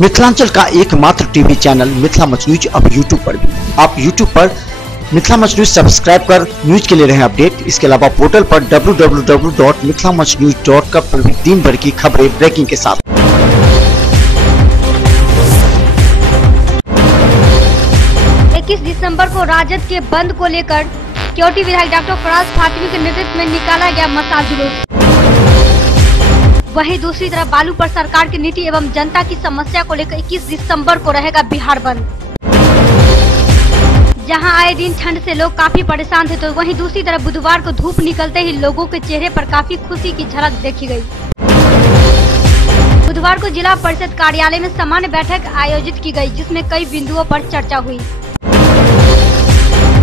मिथिलांचल का एकमात्र TV channel Mithila much news अब यूट्यूब पर भी। आप यूट्यूब पर मिथिला मच न्यूज सब्सक्राइब कर न्यूज के लिए रहे अपडेट। इसके अलावा पोर्टल पर www.mithilamachnews.com पर भी दिन भर की खबरें ब्रेकिंग के साथ। 21 दिसंबर को राजद के बंद को लेकर केवटी विधायक डॉक्टर फराज फातिमी के नेतृत्व में निकाला गया मसाल जुलूस। वहीं दूसरी तरफ बालू पर सरकार की नीति एवं जनता की समस्या को लेकर 21 दिसंबर को रहेगा बिहार बंद। जहां आए दिन ठंड से लोग काफी परेशान थे, तो वहीं दूसरी तरफ बुधवार को धूप निकलते ही लोगों के चेहरे पर काफी खुशी की झलक देखी गई। बुधवार को जिला परिषद कार्यालय में सामान्य बैठक आयोजित की गई, जिसमें कई बिंदुओं पर चर्चा हुई।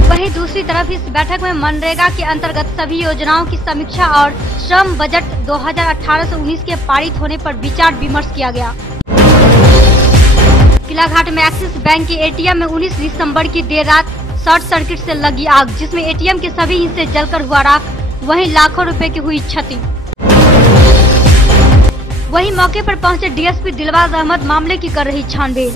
वहीं दूसरी तरफ इस बैठक में मनरेगा के अंतर्गत सभी योजनाओं की समीक्षा और श्रम बजट 2018-19 के पारित होने पर विचार विमर्श किया गया। किलाघाट में एक्सिस बैंक के एटीएम में 19 दिसंबर की देर रात शॉर्ट सर्किट से लगी आग, जिसमें एटीएम के सभी हिस्से जलकर हुआ राख, वहीं लाखों रुपए की हुई क्षति। वहीं मौके पर पहुंचे डीएसपी दिलबाग अहमद मामले की कर रही छानबीन।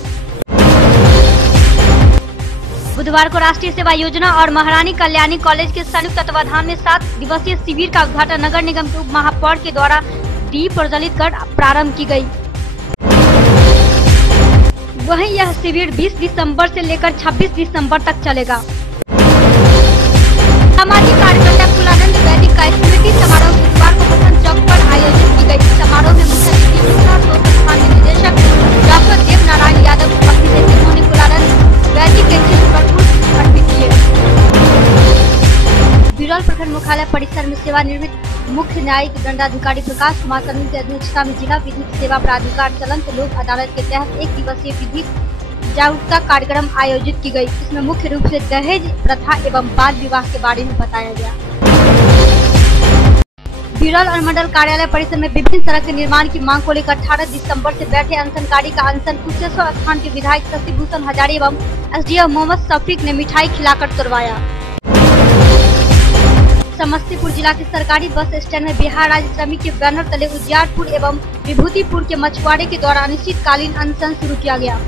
बुधवार को राष्ट्रीय सेवा योजना और महारानी कल्याणी कॉलेज के संयुक्त तत्वाधान में 7 दिवसीय शिविर का उद्घाटन नगर निगम के उप महापौर के द्वारा दीप प्रज्वलित कर प्रारंभ की गई। वहीं यह शिविर 20 दिसंबर से लेकर 26 दिसंबर तक चलेगा। सामाजिक कार्यकर्ता कुलानंद वैदिक का स्मृति समारोह बुधवार को बसंत चौक पर आयोजित की गई। समारोह में मुख्य अतिथि संस्थान के निदेशक डॉक्टर देव नारायण यादव उपस्थित थे, जिन्होंने कुलानंद वैदिक के चित्र पर पुष्प अर्पित किए। बिरौल प्रखंड मुख्यालय परिसर में सेवानिवृत्त मुख्य न्यायिक दंडाधिकारी प्रकाश कुमार सन्नी की अध्यक्षता में जिला विधिक सेवा प्राधिकार चलंत लोक अदालत के तहत 1 दिवसीय विधिक जागरूकता कार्यक्रम आयोजित की गई। इसमें मुख्य रूप से दहेज प्रथा एवं बाल विवाह के बारे में बताया गया। बिरौल अनुमंडल कार्यालय परिसर में विभिन्न सड़क के निर्माण की मांग को लेकर 18 दिसंबर से बैठे अनशनकारी का अनशन कुशेश्वर स्थान के विधायक शशि भूषण हजारी एवं एसडीएम मोहम्मद शफीक ने मिठाई खिलाकर तोड़वाया। समस्तीपुर जिला के सरकारी बस स्टैंड में बिहार राज्य श्रमिक के बैनर तले उजियारपुर एवं विभूतिपुर के मछुआरे के द्वारा अनिश्चितकालीन अनशन शुरू किया गया।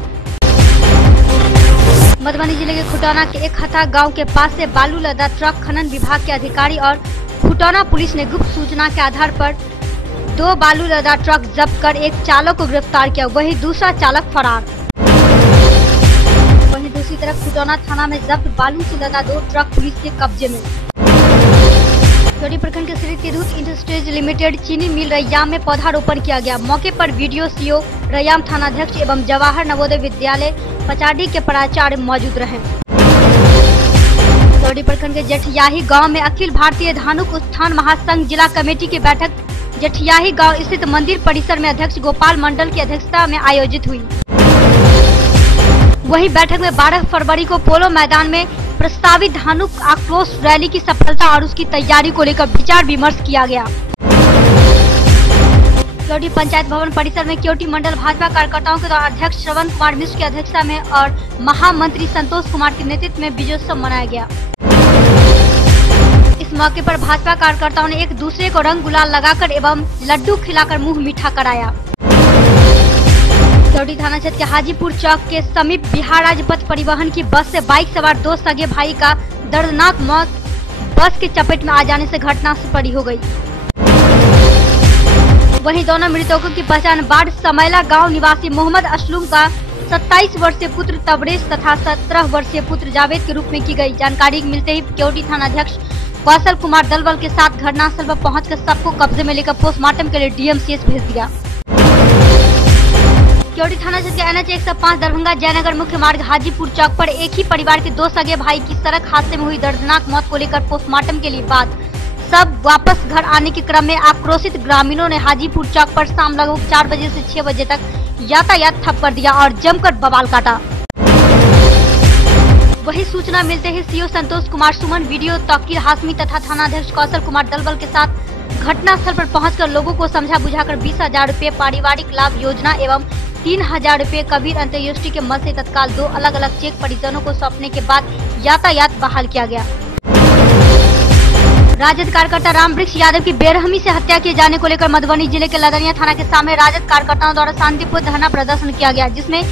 मधुबनी जिले के खुटौना के एक हथा गांव के पास से बालू लदा ट्रक खनन विभाग के अधिकारी और खुटौना पुलिस ने गुप्त सूचना के आधार पर 2 बालू लदा ट्रक जब्त कर एक चालक को गिरफ्तार किया, वहीं दूसरा चालक फरार। वहीं दूसरी तरफ खुटौना थाना में जब्त बालू से लदा 2 ट्रक पुलिस के कब्जे में। केवटी प्रखंड के श्री तिरहुत इंडस्ट्रीज लिमिटेड चीनी मिल रैयाम में पौधारोपण किया गया। मौके पर वीडियो सीओ रैयाम थानाध्यक्ष एवं जवाहर नवोदय विद्यालय पचाडी के प्राचार्य मौजूद रहे। केवटी प्रखंड के जेठियाही गांव में अखिल भारतीय धानुक उत्थान महासंघ जिला कमेटी की बैठक जेठियाही गांव स्थित मंदिर परिसर में अध्यक्ष गोपाल मंडल की अध्यक्षता में आयोजित हुई। वहीं बैठक में 12 फरवरी को पोलो मैदान में प्रस्तावित धानुक आक्रोश रैली की सफलता और उसकी तैयारी को लेकर विचार विमर्श किया गया। केवटी पंचायत भवन परिसर में केवटी मंडल भाजपा कार्यकर्ताओं के द्वारा अध्यक्ष श्रवण कुमार मिश्र की अध्यक्षता में और महामंत्री संतोष कुमार के नेतृत्व में विजयोत्सव मनाया गया। इस मौके पर भाजपा कार्यकर्ताओं ने एक दूसरे को रंग गुलाल लगाकर एवं लड्डू खिलाकर मुंह मीठा कराया। केवटी थाना क्षेत्र के हाजीपुर चौक के समीप बिहार राज्य पथ परिवहन की बस से बाइक सवार 2 सगे भाई का दर्दनाक मौत बस के चपेट में आ जाने से घटना सुपरी हो गई। वहीं दोनों मृतकों की पहचान बाढ़ समैला गांव निवासी मोहम्मद असलूम का 27 वर्षीय पुत्र तबरेज तथा 17 वर्षीय पुत्र जावेद के रूप में की गई। जानकारी मिलते ही केवटी थाना अध्यक्ष कौशल कुमार दलबल के साथ घटनास्थल पर पहुंचकर सबको कब्जे में लेकर पोस्टमार्टम के लिए डीएमसीएच भेज दिया। केवटी थाना क्षेत्र के NH 105 दरभंगा जयनगर मुख्य मार्ग हाजीपुर चौक पर एक ही परिवार के 2 सगे भाई की सड़क हादसे में हुई दर्दनाक मौत को लेकर पोस्टमार्टम के लिए बाद सब वापस घर आने के क्रम में आक्रोशित ग्रामीणों ने हाजीपुर चौक पर शाम लगभग 4 बजे से 6 बजे तक यातायात ठप कर दिया और जमकर बवाल काटा। वही सूचना मिलते ही सीओ संतोष कुमार सुमन, वीडियो तौकीर हाशमी तथा थानाध्यक्ष कौशल कुमार दलबल के साथ घटनास्थल पर पहुंचकर लोगों को समझा बुझाकर 20,000 रुपए पारिवारिक लाभ योजना एवं 3,000 रुपए कबीर अंत्योष्टि के मद से तत्काल 2 अलग-अलग चेक परिजनों को सौंपने के बाद यातायात बहाल किया गया। राजद कार्यकर्ता रामवृक्ष यादव की बेरहमी से हत्या किए जाने को लेकर मधुबनी जिले के लदनिया थाना के सामने राजद कार्यकर्ताओं द्वारा शांतिपूर्ण धरना प्रदर्शन किया गया, जिसमें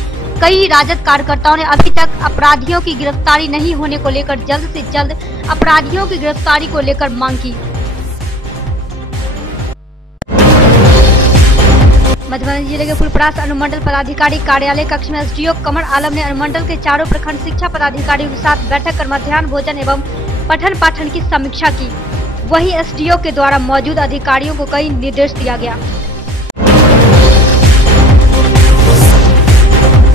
कई राजद कार्यकर्ताओं ने अभी तक अपराधियों की गिरफ्तारी नहीं होने को लेकर जल्द से जल्द अपराधियों की गिरफ्तारी को लेकर मांग की। मधुबनी जिले के फुलपरास अनुमंडल पदाधिकारी कार्यालय कक्ष में एसडीओ कमर आलम ने अनुमंडल के चारों प्रखंड शिक्षा पदाधिकारियों के साथ बैठक कर मध्याह्न भोजन एवं पठन पाठन की समीक्षा की। वहीं एसडीओ के द्वारा मौजूद अधिकारियों को कई निर्देश दिया गया।